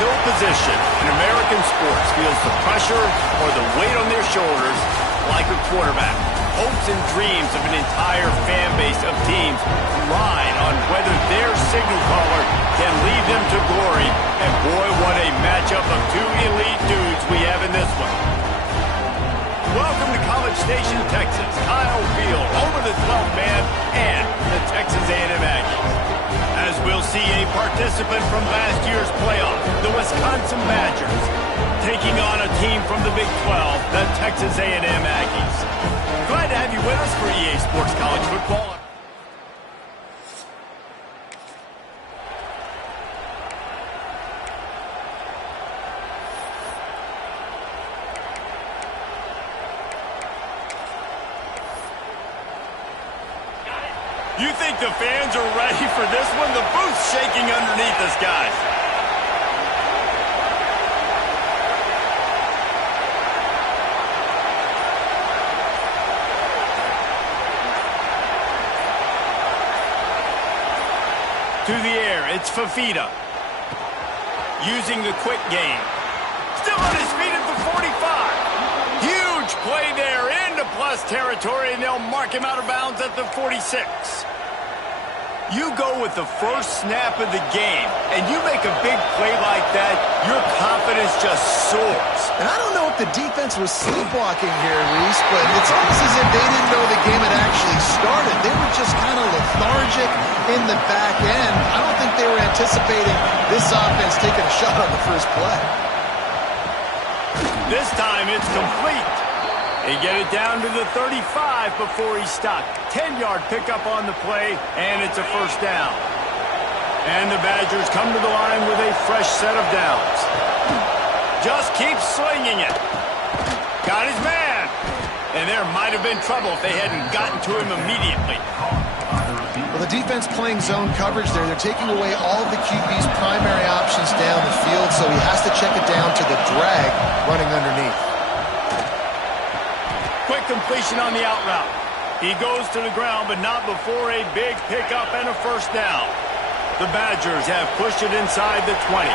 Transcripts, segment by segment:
uphill position in American sports feels the pressure or the weight on their shoulders like a quarterback. Hopes and dreams of an entire fan base of teams ride on whether their signal caller can lead them to glory. And boy, what a matchup of two elite dudes we have in this one. Welcome to College Station, Texas. Kyle Field, home of the 12th man and the Texas A&M Aggies. As we'll see a participant from last year's playoff, the Wisconsin Badgers, taking on a team from the Big 12, the Texas A&M Aggies. Glad to have you with us for EA Sports College Football. You think the fans are ready for this one? The booth's shaking underneath us, guys. To the air, it's Fafita. Using the quick game. Still on his feet at the 45. Huge play there into plus territory, and they'll mark him out of bounds at the 46. You go with the first snap of the game, and you make a big play like that, your confidence just soars. And I don't know if the defense was sleepwalking here, Reese, but it's almost as if they didn't know the game had actually started. They were just kind of lethargic in the back end. I don't think they were anticipating this offense taking a shot on the first play. This time it's complete. They get it down to the 35 before he's stopped. 10-yard pickup on the play, and it's a first down. And the Badgers come to the line with a fresh set of downs. Just keeps slinging it. Got his man. And there might have been trouble if they hadn't gotten to him immediately. Well, the defense playing zone coverage there. They're taking away all of the QB's primary options down the field, so he has to check it down to the drag running underneath. Quick completion on the out route. He goes to the ground, but not before a big pickup and a first down. The Badgers have pushed it inside the 20.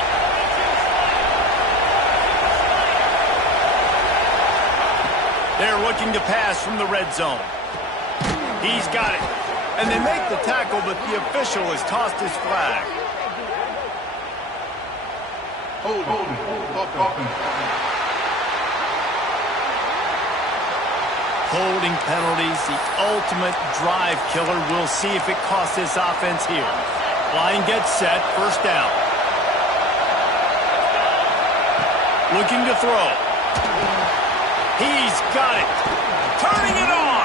They're looking to pass from the red zone. He's got it. And they make the tackle, but the official has tossed his flag. Holding penalties, the ultimate drive killer. We'll see if it costs this offense here. Line gets set, first down. Looking to throw. He's got it. Turning it on.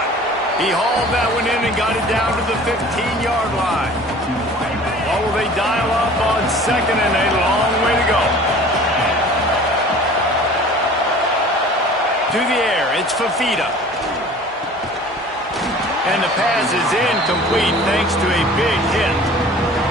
He hauled that one in and got it down to the 15-yard line. Oh, they dial up on second and a long way to go. To the air, it's Fafita. And the pass is incomplete thanks to a big hit.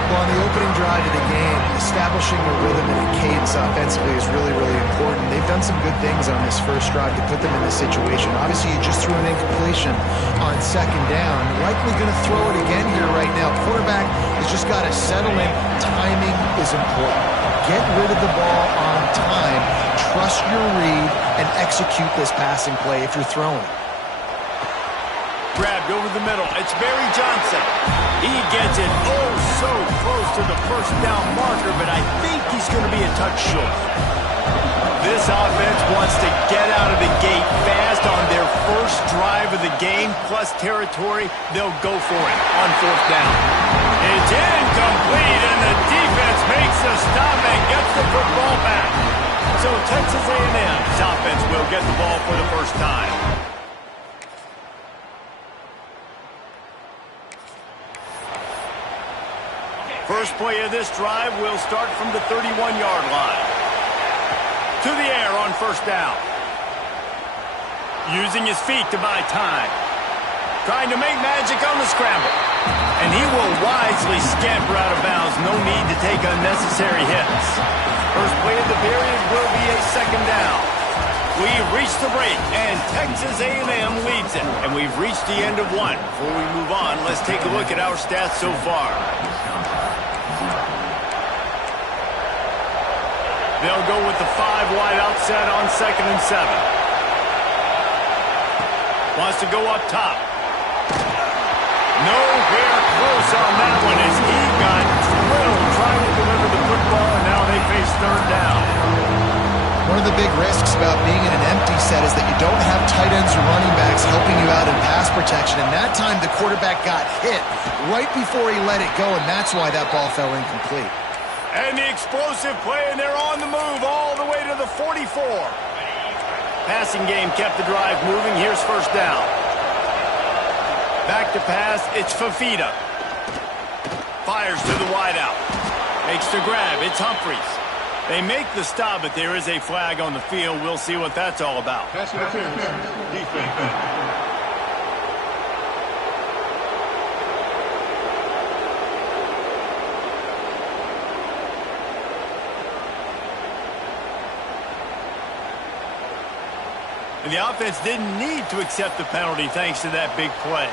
Well, on the opening drive of the game, establishing a rhythm and a cadence offensively is really, really important. They've done some good things on this first drive to put them in this situation. Obviously, you just threw an incompletion on second down. Likely going to throw it again here right now. Quarterback has just got to settle in. Timing is important. Get rid of the ball on time. Trust your read and execute this passing play if you're throwing it. Grabbed over the middle. It's Barry Johnson. He gets it oh so close to the first down marker, but I think he's going to be a touch short. This offense wants to get out of the gate fast on their first drive of the game, plus territory. They'll go for it on fourth down. It's incomplete, and the defense makes the stop and gets the football back. So Texas A&M's offense will get the ball for the first time. First play of this drive will start from the 31-yard line. To the air on first down. Using his feet to buy time. Trying to make magic on the scramble. And he will wisely scamper out of bounds. No need to take unnecessary hits. First play of the period will be a second down. We've reached the break, and Texas A&M leads it. And we've reached the end of one. Before we move on, let's take a look at our stats so far. They'll go with the 5-wide outset on 2nd and 7. Wants to go up top. Nowhere close on that one as he got drilled trying to deliver the football, and now they face 3rd down. One of the big risks about being in an empty set is that you don't have tight ends or running backs helping you out in pass protection. And that time the quarterback got hit right before he let it go, and that's why that ball fell incomplete. And the explosive play, and they're on the move all the way to the 44. Passing game kept the drive moving. Here's 1st down. Back to pass. It's Fafita. Fires to the wideout. Makes the grab. It's Humphries. They make the stop, but there is a flag on the field. We'll see what that's all about. Pass interference. Defense. And the offense didn't need to accept the penalty thanks to that big play.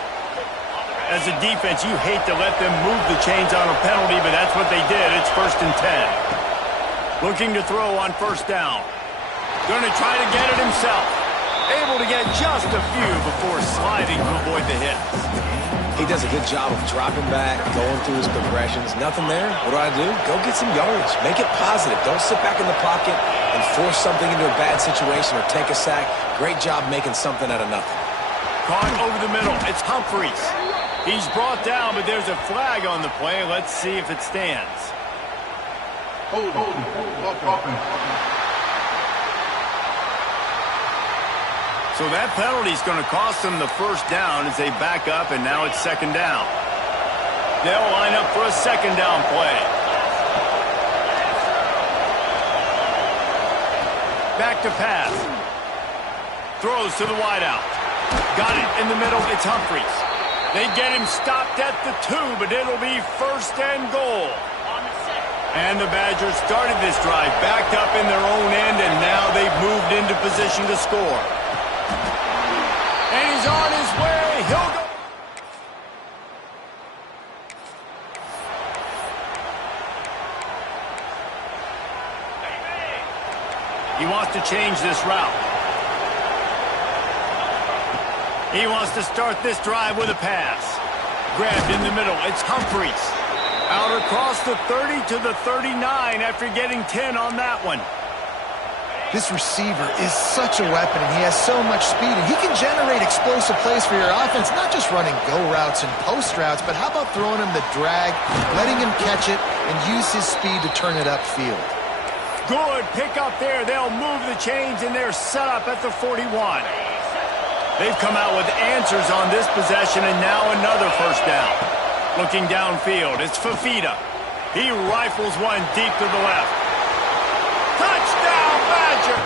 As a defense, you hate to let them move the chains on a penalty, but that's what they did. It's 1st and 10. Looking to throw on 1st down. Going to try to get it himself. Able to get just a few before sliding to avoid the hits. He does a good job of dropping back, going through his progressions. Nothing there. What do? Go get some yardage. Make it positive. Don't sit back in the pocket and force something into a bad situation or take a sack. Great job making something out of nothing. Caught over the middle. It's Humphries. He's brought down, but there's a flag on the play. Let's see if it stands. Hold. So that penalty is going to cost them the 1st down as they back up, and now it's 2nd down. They'll line up for a 2nd down play. Back to pass. Throws to the wideout. Got it in the middle. It's Humphries. They get him stopped at the 2, but it'll be 1st and goal. And the Badgers started this drive backed up in their own end, and now they've moved into position to score. And he's on his way. He'll go. He wants to change this route. He wants to start this drive with a pass. Grabbed in the middle. It's Humphries. Out across the 30 to the 39 after getting 10 on that one. This receiver is such a weapon, and he has so much speed, and he can generate explosive plays for your offense, not just running go routes and post routes, but how about throwing him the drag, letting him catch it, and use his speed to turn it upfield. Good pick up there. They'll move the chains, and they're set up at the 41. They've come out with answers on this possession, and now another 1st down. Looking downfield, it's Fafita. He rifles one deep to the left. Touchdown, Badger!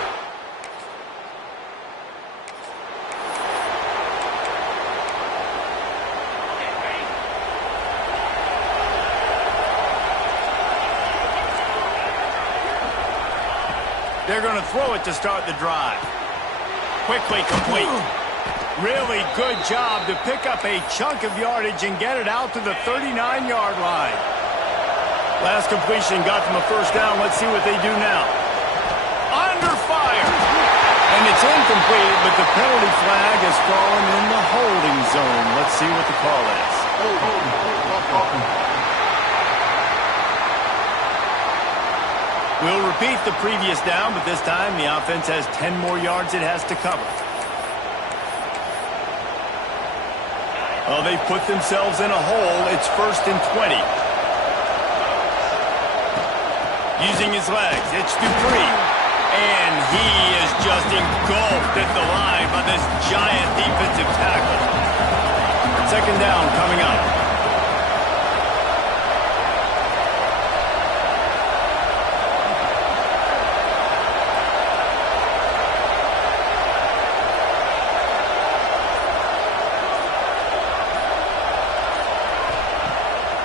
They're going to throw it to start the drive. Quickly complete. Really good job to pick up a chunk of yardage and get it out to the 39-yard line. Last completion got them a 1st down. Let's see what they do now. Under fire. And it's incomplete, but the penalty flag has fallen in the holding zone. Let's see what the call is. We'll repeat the previous down, but this time the offense has 10 more yards it has to cover. Well, they've put themselves in a hole. It's 1st and 20. Using his legs, it's Dupree. And he is just engulfed at the line by this giant defensive tackle. 2nd down coming up.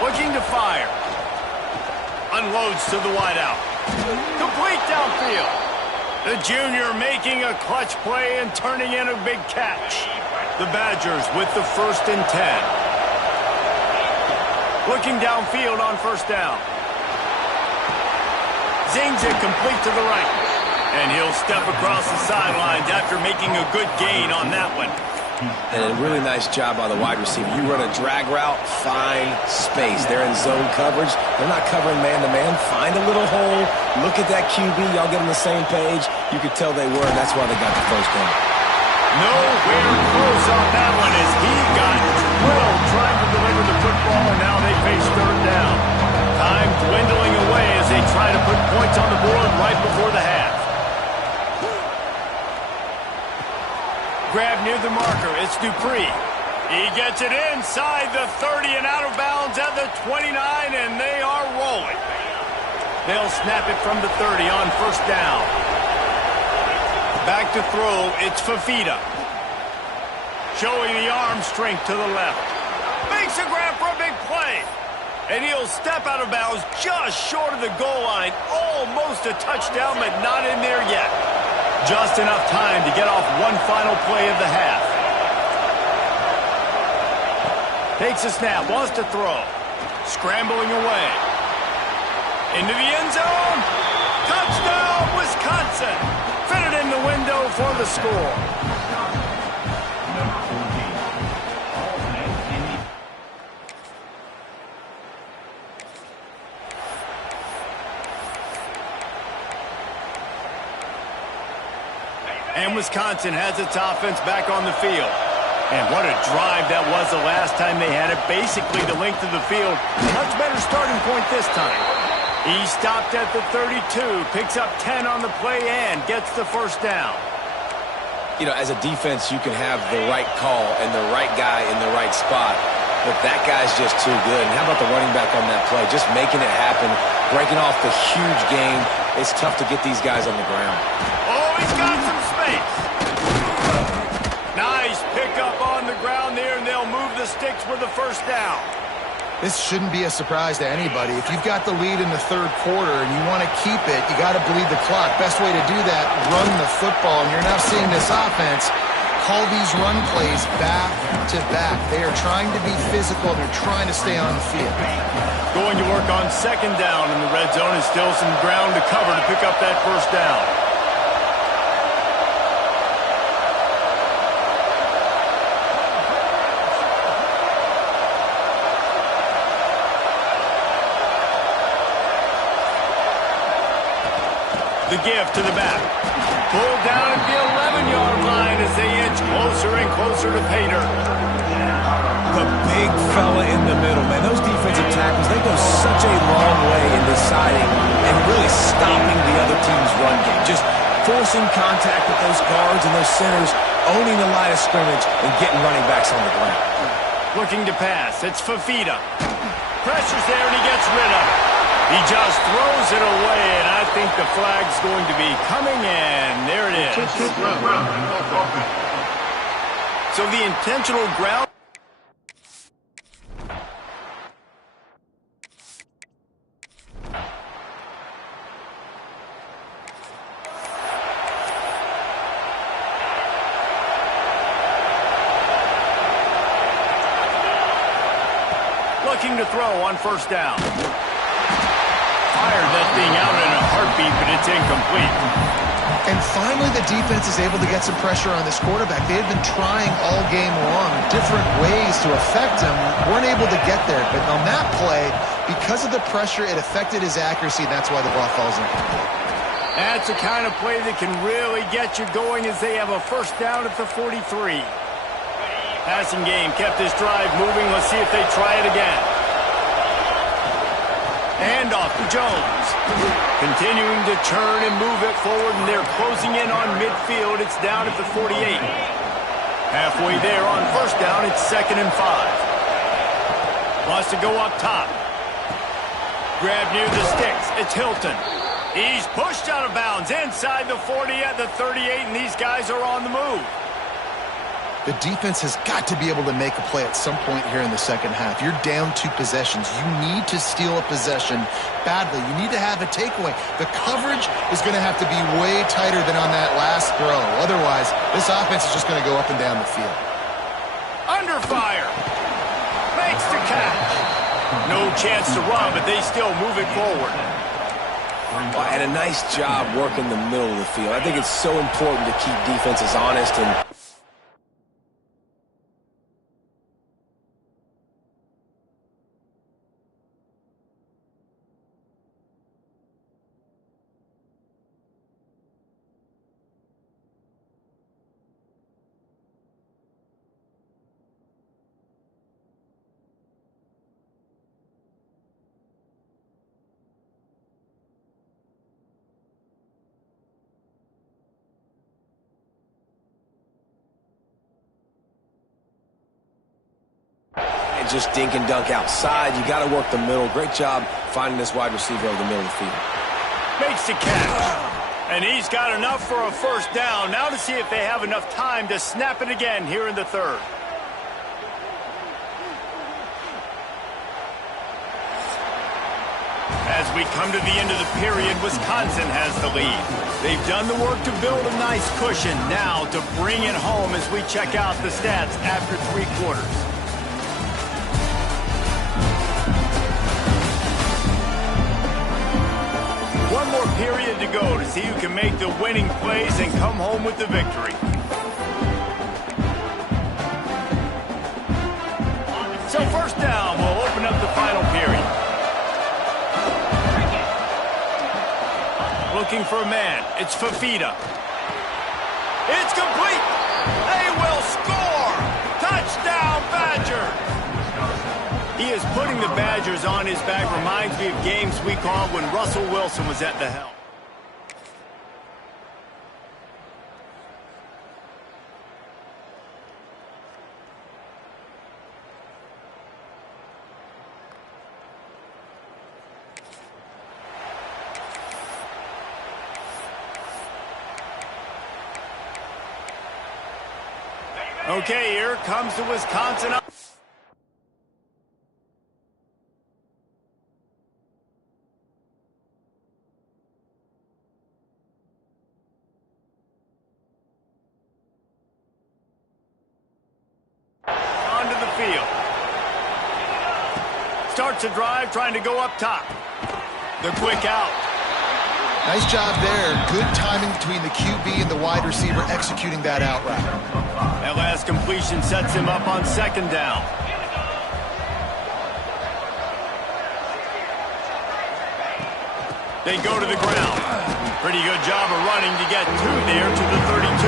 Looking to fire. Unloads to the wideout. Complete downfield. The junior making a clutch play and turning in a big catch. The Badgers with the 1st and 10. Looking downfield on 1st down. Zings it complete to the right. And he'll step across the sidelines after making a good gain on that one. And a really nice job by the wide receiver. You run a drag route, find space. They're in zone coverage. They're not covering man-to-man. Find a little hole. Look at that QB. Y'all get on the same page. You could tell they were, and that's why they got the first down. Nowhere close on that one as he got drilled trying to deliver the football, and now they face third down. Time dwindling away as they try to put points on the board right before the half. Grab near the marker. It's Dupree. He gets it inside the 30 and out of bounds at the 29, and they are rolling. They'll snap it from the 30 on first down. Back to throw. It's Fafita. Showing the arm strength to the left. Makes a grab for a big play. And he'll step out of bounds just short of the goal line. Almost a touchdown, but not in there yet. Just enough time to get off one final play of the half. Takes a snap, wants to throw. Scrambling away. Into the end zone. Touchdown, Wisconsin. Fitted in the window for the score. And Wisconsin has its offense back on the field. And what a drive that was the last time they had it. Basically the length of the field. Much better starting point this time. He stopped at the 32, picks up 10 on the play and gets the first down. You know, as a defense, you can have the right call and the right guy in the right spot. But that guy's just too good. And how about the running back on that play? Just making it happen, breaking off the huge game. It's tough to get these guys on the ground. Oh, he's got some space. Nice pickup on the ground there, and they'll move the sticks with the first down. This shouldn't be a surprise to anybody. If you've got the lead in the third quarter and you want to keep it, you got to bleed the clock. Best way to do that, run the football. And you're now seeing this offense call these run plays back to back. They are trying to be physical. They're trying to stay on the field. Going to work on second down in the red zone, and still some ground to cover to pick up that first down. The give to the back. Pulled down at the 11-yard line as they inch closer and closer to pay dirt. The big fella in the middle, man. Those defensive tackles, they go such a long way in deciding and really stopping the other team's run game. Just forcing contact with those guards and those centers, owning the line of scrimmage and getting running backs on the ground. Looking to pass. It's Fafita. Pressure's there and he gets rid of it. He just throws it away, and I think the flag's going to be coming in. There it is. So the intentional ground. Looking to throw on first down. Fired that thing out in a heartbeat, but it's incomplete. And finally, the defense is able to get some pressure on this quarterback. They had been trying all game long different ways to affect him. Weren't able to get there. But on that play, because of the pressure, it affected his accuracy, and that's why the ball falls incomplete. That's the kind of play that can really get you going as they have a first down at the 43. Passing game kept this drive moving. Let's see if they try it again. And off to Jones. Continuing to turn and move it forward, and they're closing in on midfield. It's down at the 48. Halfway there on first down, it's 2nd and 5. Wants to go up top. Grab near the sticks. It's Hilton. He's pushed out of bounds inside the 40 at the 38, and these guys are on the move. The defense has got to be able to make a play at some point here in the second half. You're down 2 possessions. You need to steal a possession badly. You need to have a takeaway. The coverage is going to have to be way tighter than on that last throw. Otherwise, this offense is just going to go up and down the field. Under fire. Makes the catch. No chance to run, but they still move it forward. And a nice job working the middle of the field. I think it's so important to keep defenses honest and just dink and dunk outside. You got to work the middle. Great job finding this wide receiver over the middle of the field. Makes the catch. And he's got enough for a first down. Now to see if they have enough time to snap it again here in the third. As we come to the end of the period, Wisconsin has the lead. They've done the work to build a nice cushion. Now to bring it home as we check out the stats after 3 quarters. One more period to go to see who can make the winning plays and come home with the victory. So first down will open up the final period. Looking for a man. It's Fafita. It's complete. They will score. Touchdown, Badgers. He is putting the Badgers on his back. Reminds me of games we called when Russell Wilson was at the helm. Okay, here comes the Wisconsin. Onto the field. Starts a drive trying to go up top. The quick out. Nice job there. Good timing between the QB and the wide receiver executing that out route. That last completion sets him up on second down. They go to the ground. Pretty good job of running to get 2 there to the 32.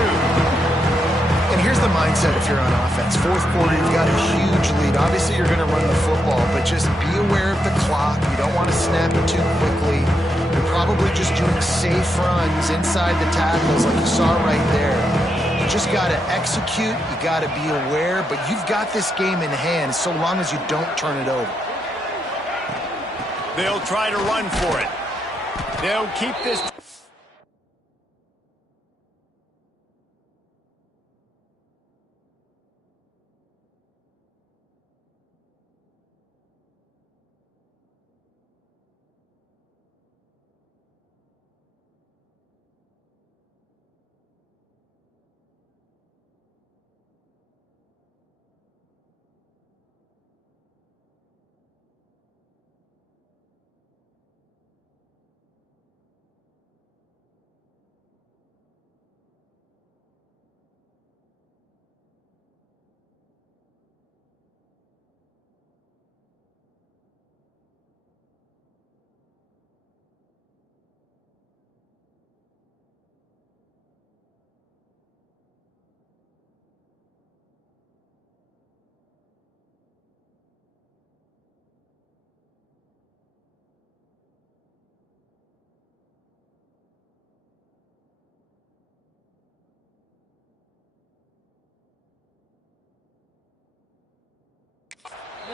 And here's the mindset if you're on offense. Fourth quarter, you've got a huge lead. Obviously, you're going to run the football, but just be aware of the clock. You don't want to snap it too quickly. You're probably just doing safe runs inside the tackles like you saw right there. You just got to execute. You got to be aware, but you've got this game in hand so long as you don't turn it over. They'll try to run for it. They'll keep this.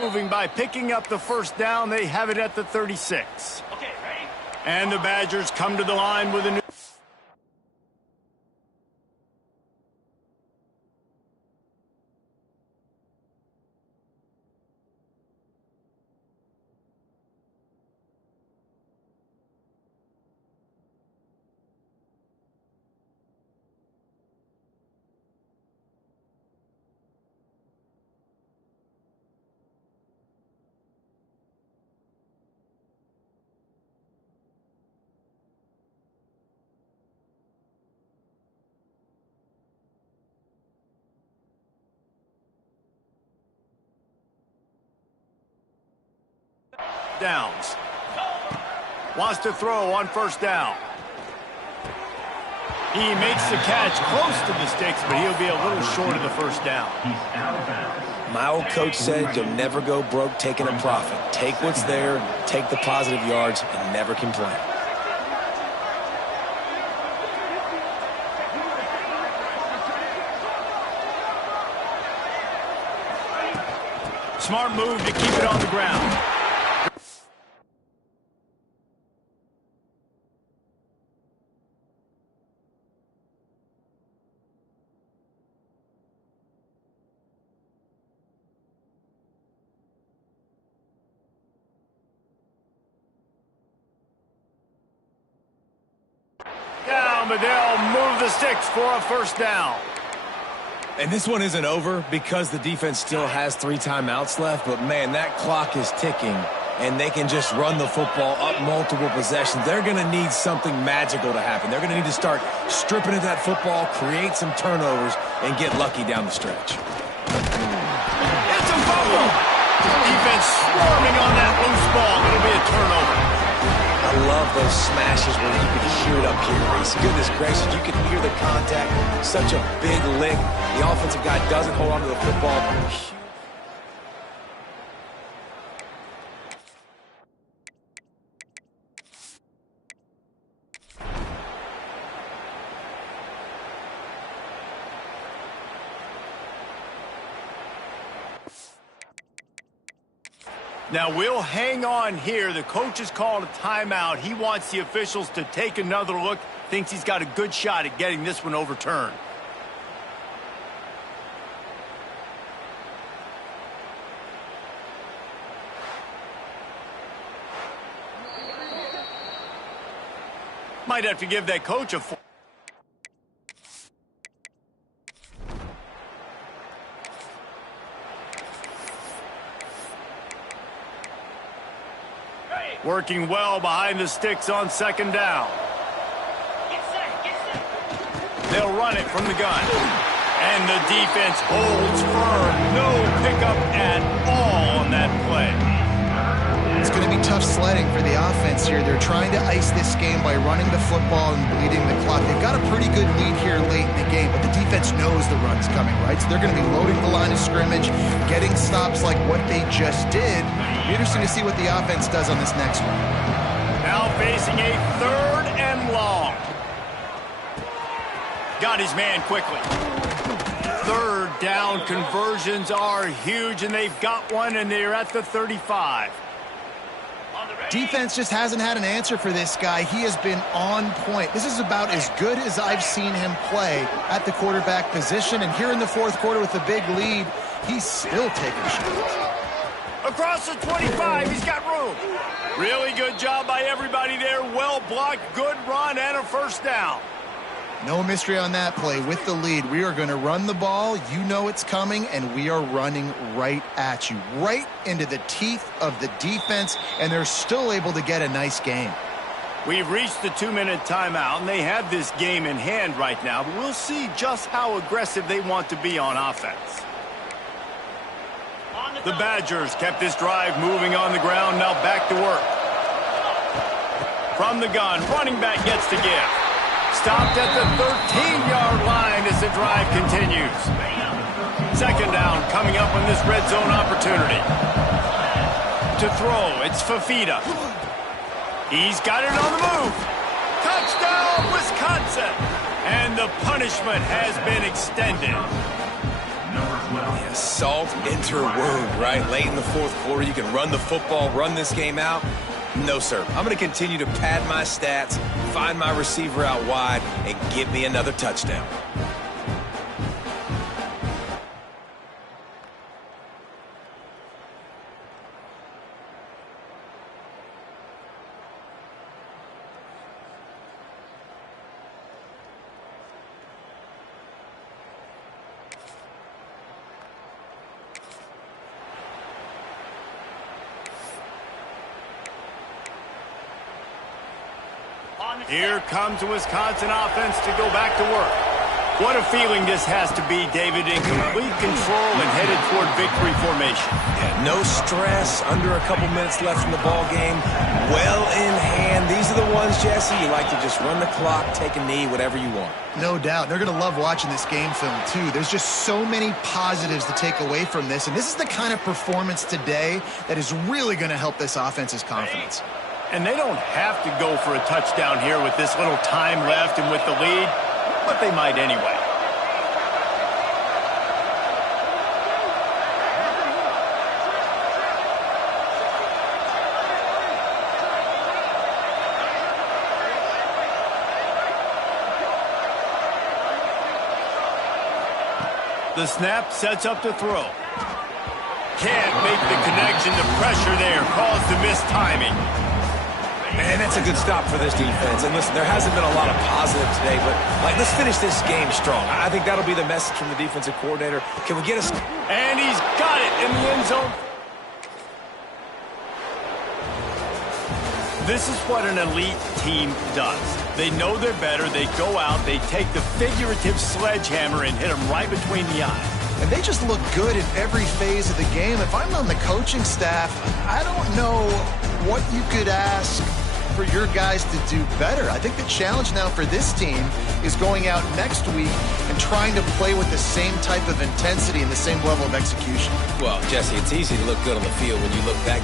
Moving by picking up the first down. They have it at the 36. Okay, ready? And the Badgers come to the line with a new. downs. Wants to throw on first down. He makes the catch close to the sticks, but he'll be a little short of the first down. My old coach said you'll never go broke taking a profit. Take what's there, take the positive yards, and never complain. Smart move to keep it on the ground. Down, but they'll move the sticks for a first down. And this one isn't over because the defense still has 3 timeouts left, but man, that clock is ticking, and they can just run the football up multiple possessions. They're going to need something magical to happen. They're going to need to start stripping at that football, create some turnovers, and get lucky down the stretch. It's a fumble. Defense swarming on that loose ball. It'll be a turnover. I love those smashes where you can hear it up here, Reese. Goodness gracious, you can hear the contact. Such a big lick. The offensive guy doesn't hold on to the football. Now, we'll hang on here. The coach has called a timeout. He wants the officials to take another look. Thinks he's got a good shot at getting this one overturned. Might have to give that coach a... Working well behind the sticks on second down. They'll run it from the gun. And the defense holds firm. No pickup at all on that play. It's going to be tough sledding for the offense here. They're trying to ice this game by running the football and bleeding the clock. They've got a pretty good lead here late in the game, but the defense knows the run's coming, right? So they're going to be loading the line of scrimmage, getting stops like what they just did. It'll be interesting to see what the offense does on this next one. Now facing a 3rd and long. Got his man quickly. 3rd down conversions are huge, and they've got one, and they're at the 35. Defense just hasn't had an answer for this guy. He has been on point. This is about as good as I've seen him play at the quarterback position. And here in the 4th quarter with a big lead, he's still taking shots. Across the 25, he's got room. Really good job by everybody there. Well blocked, good run, and a first down. No mystery on that play. With the lead, we are going to run the ball. You know it's coming, and we are running right at you, right into the teeth of the defense, and they're still able to get a nice game. We've reached the 2-minute timeout, and they have this game in hand right now, but we'll see just how aggressive they want to be on offense. The Badgers kept this drive moving on the ground, now back to work. From the gun, running back gets the give. Stopped at the 13-yard line as the drive continues. Second down coming up on this red zone opportunity. To throw, it's Fafita. He's got it on the move. Touchdown, Wisconsin. And the punishment has been extended. Yeah, salt enter wound, right? Late in the 4th quarter, you can run the football, run this game out. No, sir. I'm going to continue to pad my stats, find my receiver out wide, and give me another touchdown. Here comes the Wisconsin offense to go back to work. What a feeling this has to be, David, in complete control and headed toward victory formation. Yeah, no stress, under a couple minutes left in the ball game, well in hand. These are the ones, Jesse, you like to just run the clock, take a knee, whatever you want. No doubt. They're going to love watching this game film, too. There's just so many positives to take away from this, and this is the kind of performance today that is really going to help this offense's confidence. And they don't have to go for a touchdown here with this little time left and with the lead, but they might anyway. The snap sets up to throw. Can't make the connection. The pressure there caused the missed timing. And that's a good stop for this defense. And listen, there hasn't been a lot of positive today, but let's finish this game strong. I think that'll be the message from the defensive coordinator. Can we get us? And he's got it in the end zone. This is what an elite team does. They know they're better. They go out, they take the figurative sledgehammer and hit them right between the eyes. And they just look good in every phase of the game. If I'm on the coaching staff, I don't know what you could ask for your guys to do better. I think the challenge now for this team is going out next week and trying to play with the same type of intensity and the same level of execution. Well, Jesse, it's easy to look good on the field when you look back